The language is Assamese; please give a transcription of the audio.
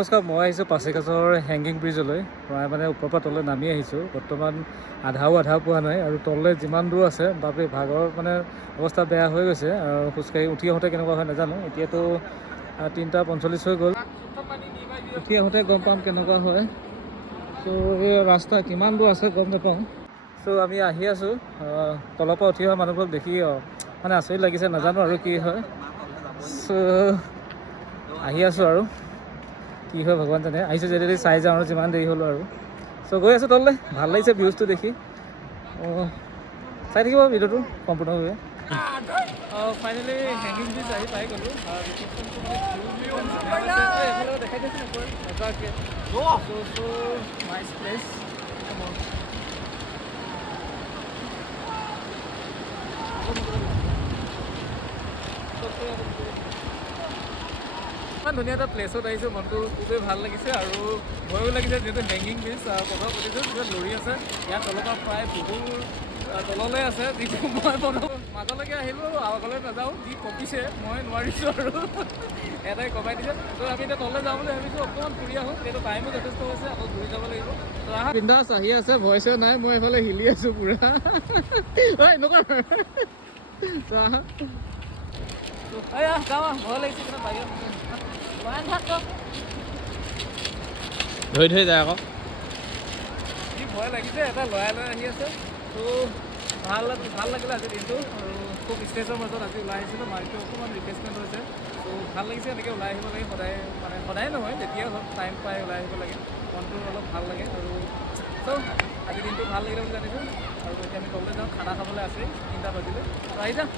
নমস্কাৰ, মই আহিছোঁ পাচিঘাটৰ হেংগিং ব্ৰিজলৈ। প্ৰায় মানে ওপৰৰ পৰা তললৈ নামি আহিছোঁ। বৰ্তমান আধাও পোৱা নাই আৰু তললৈ যিমান দূৰ আছে বাপৰে ভাগৰ মানে অৱস্থা বেয়া হৈ গৈছে। আৰু খোজকাঢ়ি উঠি আহোঁতে কেনেকুৱা হয় নাজানো। এতিয়াতো 3:45 হৈ গ'ল। উঠি আহোঁতে গম পাম কেনেকুৱা হয়। চ' এই ৰাস্তা কিমান দূৰ আছে গম নাপাওঁ। চ' আমি আহি আছোঁ। তলৰ পৰা উঠি অহা মানুহবোৰক দেখি মানে আচৰিত লাগিছে, নাজানো আৰু কি হয়। চ' আহি আছোঁ আৰু কি হয় ভগৱান জানে। আহিছোঁ যদি চাই যাওঁ আৰু যিমান দেৰি হ'লোঁ আৰু। চ' গৈ আছোঁ তললৈ। ভাল লাগিছে ভিউজটো দেখি। চাই থাকিব ভিডিঅ'টো সম্পূৰ্ণভাৱে। ফাইনেলি হেংগিং ব্ৰিজ আহি পাই গ'লোঁ। দেখাই দিছোঁ মজাকৈ। Nice place. ইমান ধুনীয়া এটা প্লেছত আহিছোঁ, মনটো খুবেই ভাল লাগিছে আৰু ভয়ো লাগিছে যিহেতু হেংগিং ব্ৰিজ কথা পাতিছোঁ যিটো লৰি আছে। ইয়াৰ তলৰ পৰা প্ৰায় বহুত তললৈ আছে, যিটো মই মাজলৈকে আহিলোঁ আৰু আগলৈ নাযাওঁ। যি কঁপিছে মই নোৱাৰিছোঁ আৰু এটাই কমাই দিছে। ত' আমি এতিয়া তললৈ যাওঁ বুলি ভাবিছোঁ, অকণমান ফুৰি আহোঁ। যিহেতু টাইমো যথেষ্ট হৈছে, আকৌ ঘূৰি যাব লাগিব। ত' বিন্দাছ আহি আছে, ভয়ছে নাই। মই এইফালে হিলি আছোঁ পুৰা। এনেকুৱা ভয় লাগিছে কিন্তু বাহিৰত ধৰি যায় আকৌ। যি ভয় লাগিছে, এটা লৰাই আহি আছে। ত' ভাল লাগিলে আজি দিনটো। আৰু খুব ষ্ট্ৰেছৰ মাজত আজি ওলাই আহিছিলোঁ। মাইণ্ডটো অকণমান ৰিফ্ৰেছমেণ্ট হৈছে। ত' ভাল লাগিছে, এনেকৈ ওলাই আহিব লাগে সদায়। মানে সদায় নহয়, যেতিয়াই হওক টাইম পাই ওলাই আহিব লাগে। মনটো অলপ ভাল লাগে আৰু চ' আজি দিনটো ভাল লাগিলে বুলি জানিছোঁ। আৰু এতিয়া আমি তললৈ যাওঁ, খানা খাবলৈ আছেই 3টা বাজিলে। ত' আহি যাম।